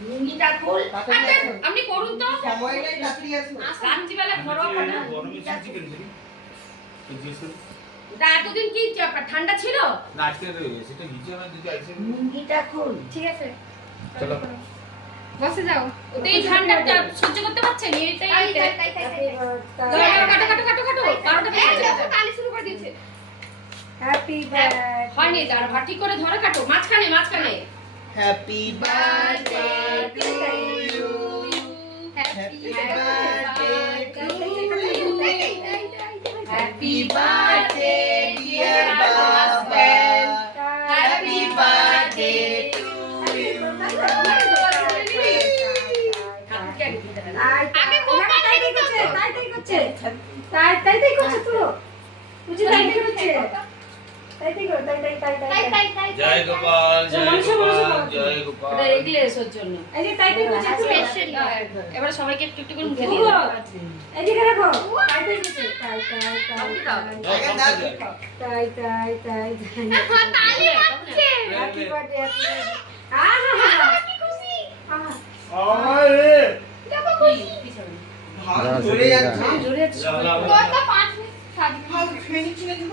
ঠান্ডা ছিল বসে যাও ওটাই ঠান্ডা সহ্য করতে পারছেন হ্যাঁ ঠিক করে ধরে কাটো মাঝখানে মাঝখানে Happy birthday to you. Happy birthday to you. Happy birthday, dear Baba. Happy birthday to you. ताई ताई कुछ है तू मुझे ताई ताई कुछ है জয় গোপাল জয় গোপাল জয় গোপাল এবারে সবাইকে একটু একটু করে জোরে যাচ্ছে জোরে যাচ্ছে কত পাঁচ মিনিট সাজি ভাল ফিনিশিং এ দিব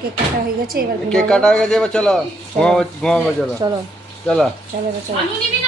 কেক কাটা হয়ে গেছে এবার কেক কাটা হয়ে গেছে এবার চলো ঘুমাও ঘুমাও চলো চলো চলো চলো বাবা চলো